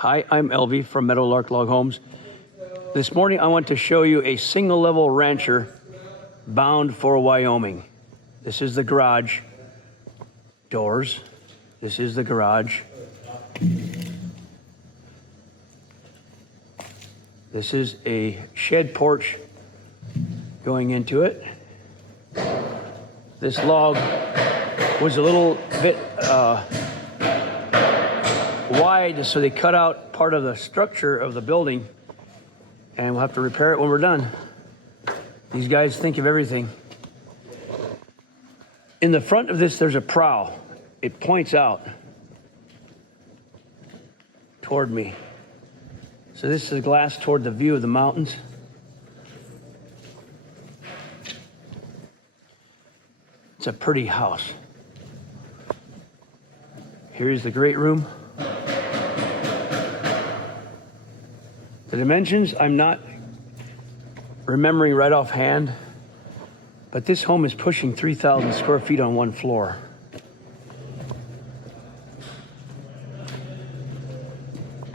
Hi, I'm LV from Meadowlark Log Homes. This morning I want to show you a single level rancher bound for Wyoming. This is the garage doors. This is the garage. This is a shed porch going into it. This log was a little bit wide, so they cut out part of the structure of the building, and we'll have to repair it when we're done. These guys think of everything. In the front of this, there's a prow. It points out toward me. So this is a glass toward the view of the mountains. It's a pretty house. Here's the great room. The dimensions, I'm not remembering right offhand, but this home is pushing 3,000 square feet on one floor.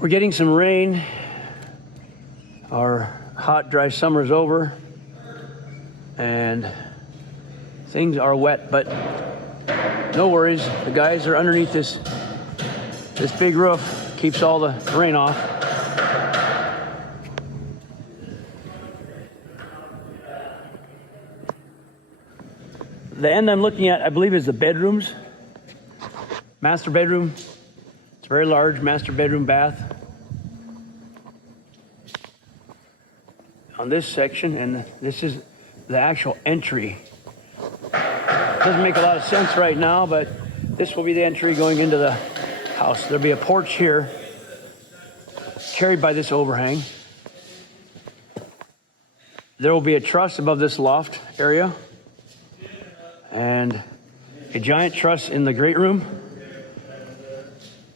We're getting some rain. Our hot, dry summer's over, and things are wet, but no worries. The guys are underneath this big roof, keeps all the rain off. The end I'm looking at, I believe, is the bedrooms. Master bedroom. It's a very large master bedroom bath. On this section, and this is the actual entry. Doesn't make a lot of sense right now, but this will be the entry going into the house. There'll be a porch here, carried by this overhang. There will be a truss above this loft area, and a giant truss in the great room.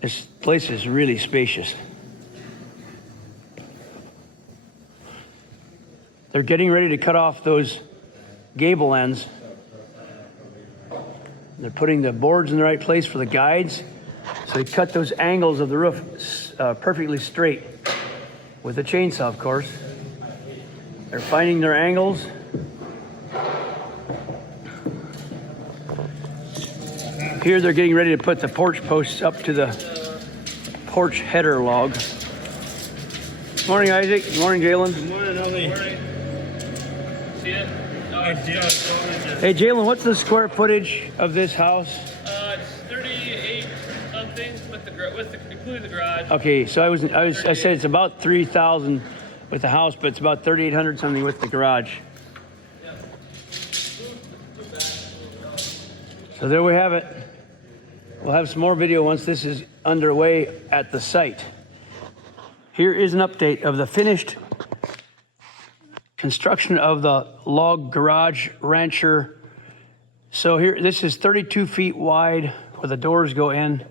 This place is really spacious. They're getting ready to cut off those gable ends. They're putting the boards in the right place for the guides. So they cut those angles of the roof perfectly straight with a chainsaw, of course. They're finding their angles. Here they're getting ready to put the porch posts up to the porch header log. Good morning, Isaac. Good morning, Jalen. Good morning, Ellie. See it? No, Hey, Jalen, what's the square footage of this house? It's 38 something including the garage. Okay, so I said it's about 3,000 with the house, but it's about 3,800 something with the garage. So there we have it. We'll have some more video once this is underway at the site. Here is an update of the finished construction of the log garage rancher. So here, this is 32 feet wide where the doors go in,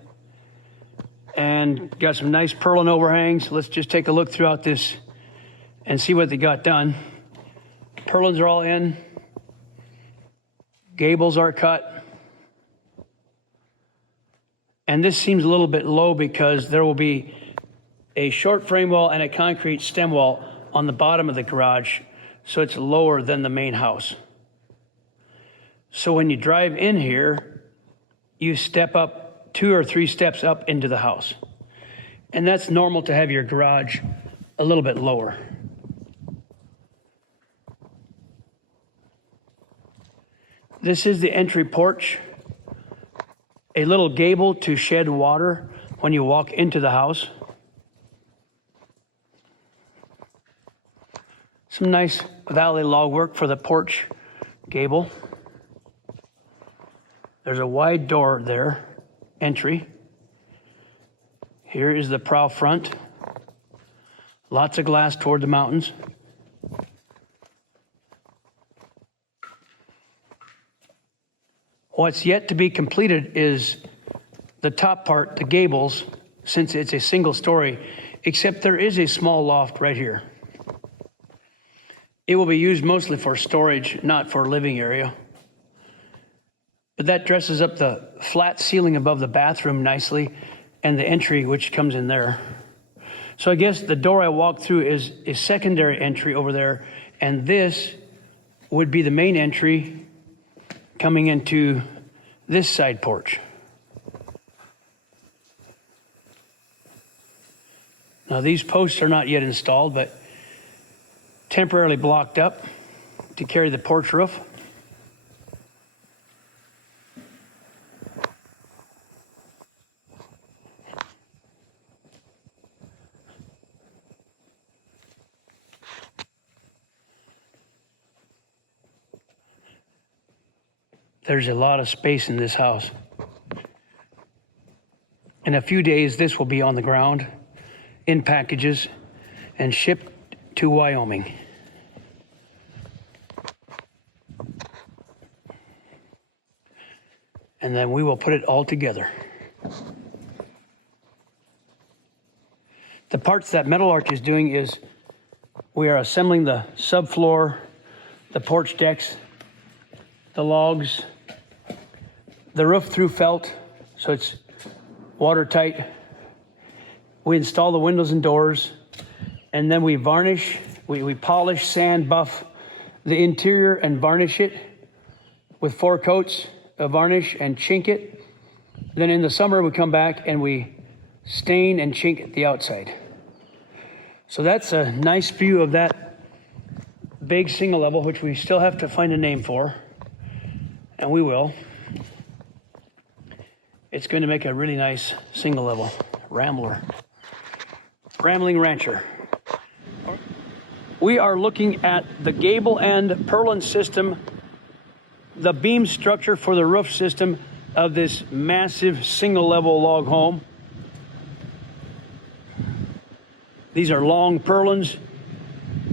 and got some nice purlin overhangs. Let's just take a look throughout this and see what they got done. Purlins are all in. Gables are cut. And this seems a little bit low because there will be a short frame wall and a concrete stem wall on the bottom of the garage, so it's lower than the main house. So when you drive in here, you step up 2 or 3 steps up into the house. And that's normal to have your garage a little bit lower. This is the entry porch. A little gable to shed water when you walk into the house. Some nice valley log work for the porch gable. There's a wide door there, entry. Here is the prow front. Lots of glass toward the mountains. What's yet to be completed is the top part, the gables, since it's a single story, except there is a small loft right here. It will be used mostly for storage, not for living area. But that dresses up the flat ceiling above the bathroom nicely, and the entry which comes in there. So I guess the door I walked through is a secondary entry over there, and this would be the main entry coming into this side porch. Now these posts are not yet installed, but temporarily blocked up to carry the porch roof. There's a lot of space in this house. In a few days, this will be on the ground in packages and shipped to Wyoming. And then we will put it all together. The parts that Meadowlark is doing is we are assembling the subfloor, the porch decks, the logs, the roof through felt, so it's watertight. We install the windows and doors, and then we varnish, we polish, sand, buff the interior and varnish it with 4 coats of varnish and chink it. Then in the summer we come back and we stain and chink the outside. So that's a nice view of that big single level, which we still have to find a name for, and we will. It's going to make a really nice single level rambling rancher. We are looking at the gable end purlin system, the beam structure for the roof system of this massive single level log home. These are long purlins.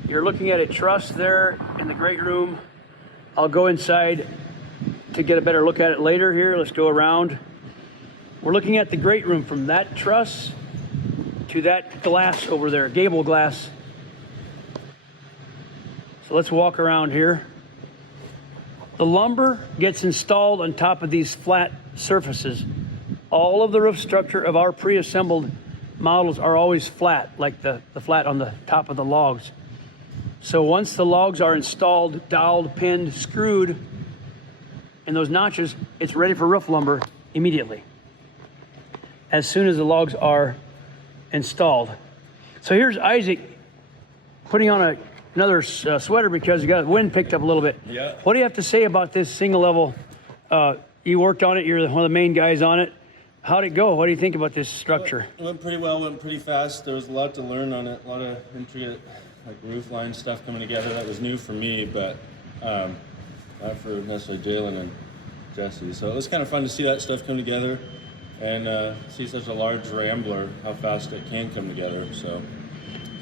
You're looking at a truss there in the great room. I'll go inside to get a better look at it later here. Let's go around. We're looking at the great room from that truss to that glass over there, gable glass. So let's walk around here. The lumber gets installed on top of these flat surfaces. All of the roof structure of our pre-assembled models are always flat, like the flat on the top of the logs. So once the logs are installed, doweled, pinned, screwed in those notches, it's ready for roof lumber immediately, as soon as the logs are installed. So here's Isaac putting on another sweater because you got wind picked up a little bit. Yeah. What do you have to say about this single level? You worked on it, you're one of the main guys on it. How'd it go? What do you think about this structure? It went pretty well, went pretty fast. There was a lot to learn on it, a lot of intricate like roof line stuff coming together. That was new for me, but not for necessarily Jalen and Jesse. So it was kind of fun to see that stuff come together and see such a large rambler, how fast it can come together. So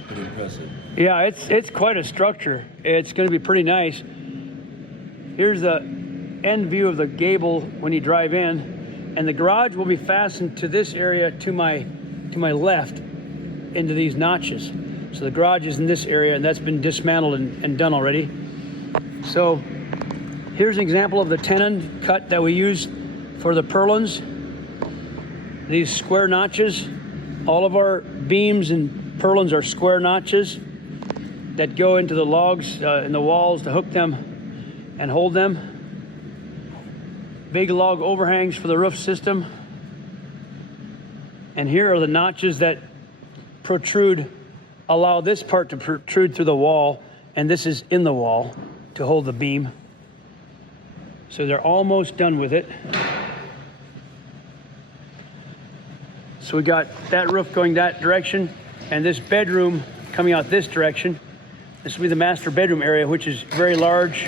pretty impressive. Yeah, it's quite a structure. It's going to be pretty nice. Here's the end view of the gable when you drive in, and the garage will be fastened to this area to my left into these notches. So the garage is in this area, and that's been dismantled and done already. So here's an example of the tenon cut that we used for the purlins. These square notches, all of our beams and purlins are square notches that go into the logs in the walls to hook them and hold them. Big log overhangs for the roof system. And here are the notches that protrude, allow this part to protrude through the wall, and this is in the wall to hold the beam. So they're almost done with it. So we got that roof going that direction, and this bedroom coming out this direction. This will be the master bedroom area, which is very large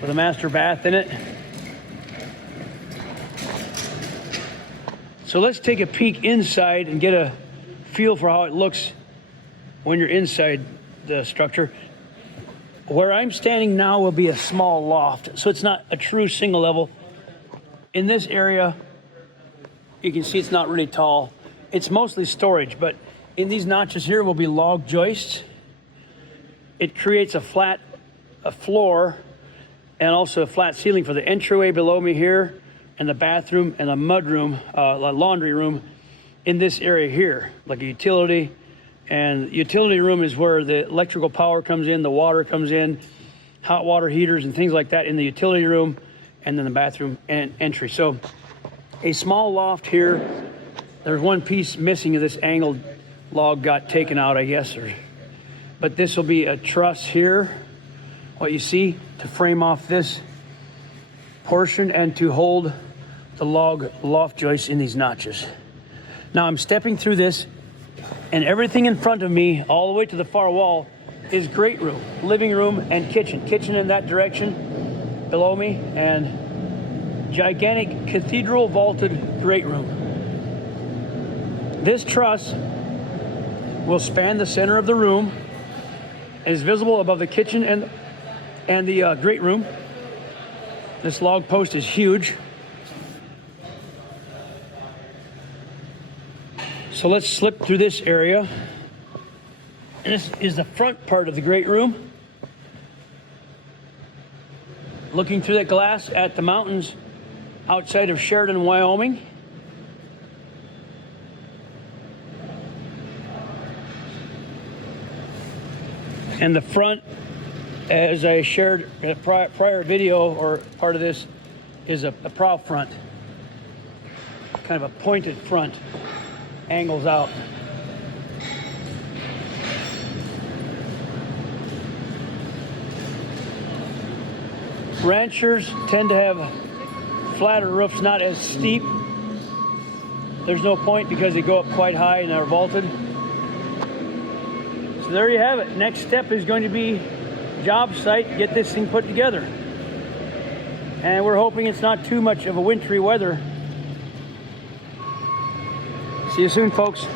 with a master bath in it. So let's take a peek inside and get a feel for how it looks when you're inside the structure. Where I'm standing now will be a small loft, so it's not a true single level. In this area, you can see it's not really tall. It's mostly storage, but in these notches here will be log joists. It creates a flat floor and also a flat ceiling for the entryway below me here, and the bathroom and the mudroom, laundry room in this area here, like a utility And utility room is where the electrical power comes in, the water comes in, hot water heaters and things like that in the utility room, and then the bathroom and entry. So a small loft here. There's one piece missing of this angled log, got taken out, I guess. But this will be a truss here, what you see, to frame off this portion and to hold the log loft joists in these notches. Now I'm stepping through this, and everything in front of me, all the way to the far wall, is great room, living room, and kitchen. Kitchen in that direction below me, and gigantic cathedral vaulted great room. This truss will span the center of the room, is visible above the kitchen and the great room. This log post is huge. So let's slip through this area. And this is the front part of the great room. Looking through that glass at the mountains outside of Sheridan, Wyoming. And the front, as I shared in a prior video or part of this, is a prow front. Kind of a pointed front, angles out. Ranchers tend to have flatter roofs, not as steep. There's no point because they go up quite high and are vaulted. So there you have it. Next step is going to be job site, get this thing put together. And we're hoping it's not too much of a wintry weather. See you soon, folks.